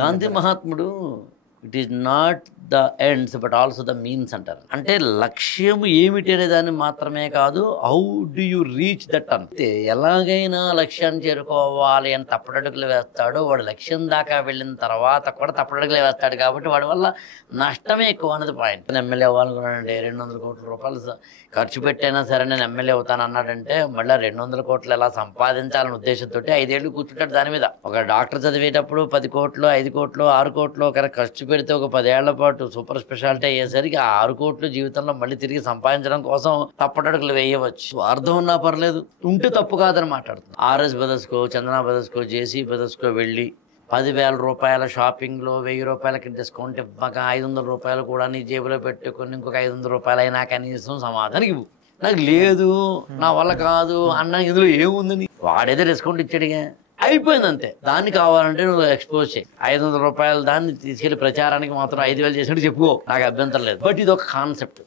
గాంధీ మహాత్ముడు it is not the ends but also the means అంటారు. అంటే లక్ష్యం ఏమిటి అనే దాన్ని మాత్రమే కాదు, how do you reach that అంతే. ఎలాగైనా లక్ష్యాన్ని చేరుకోవాలి అని తప్పటడుగులు వేస్తాడో వాడు లక్ష్యం దాకా వెళ్ళిన తర్వాత కూడా తప్పటడుగులు వేస్తాడు. కాబట్టి వాడి వల్ల నష్టమే ఎక్కువ అన్నది పాయింట్. ఎమ్మెల్యే అవ్వాలనుకున్నాడంటే 200 కోట్ల రూపాయలు ఖర్చు పెట్టైనా సరే నేను ఎమ్మెల్యే అవుతాను అన్నాడంటే మళ్ళీ 200 కోట్లు ఎలా సంపాదించాలనే ఉద్దేశంతో 5 ఏళ్ళు కూర్చుంటాడు దాని మీద. ఒక డాక్టర్ చదివేటప్పుడు 10 కోట్లు 5 కోట్లు 6 కోట్లు ఒక ఖర్చు పెడితే ఒక 10 ఏళ్ల పాటు సూపర్ స్పెషాలిటీ అయ్యేసరికి ఆ 6 కోట్లు జీవితంలో మళ్ళీ తిరిగి సంపాదించడం కోసం తప్పటడుగులు వేయవచ్చు. స్వార్థం ఉన్నా పర్లేదు, ఉంటే తప్పు కాదని మాట్లాడుతుంది. ఆర్ఎస్ బ్రదర్స్కో, చందనా బ్రదర్స్కో, జేసీ బ్రదర్స్కో వెళ్ళి 10,000 రూపాయల షాపింగ్లో 1000 రూపాయలకి డిస్కౌంట్ ఇవ్వక 500 రూపాయలు కూడా నీ జేబులో పెట్టుకొని ఇంకొక 500 రూపాయలు అయినా కనీసం సమాధానం ఇవ్వు. నాకు లేదు, నా వల్ల కాదు అన్న ఇందులో ఏముందని వాడేదో డిస్కౌంట్ ఇచ్చాడుగా, అయిపోయింది అంతే. దాన్ని కావాలంటే నువ్వు ఎక్స్పోజ్ చేయి. 500 రూపాయలు దాన్ని తీసుకెళ్లి ప్రచారానికి మాత్రం 5,000 చేసినట్టు చెప్పుకో, నాకు అభ్యంతరం లేదు. బట్ ఇది ఒక కాన్సెప్ట్.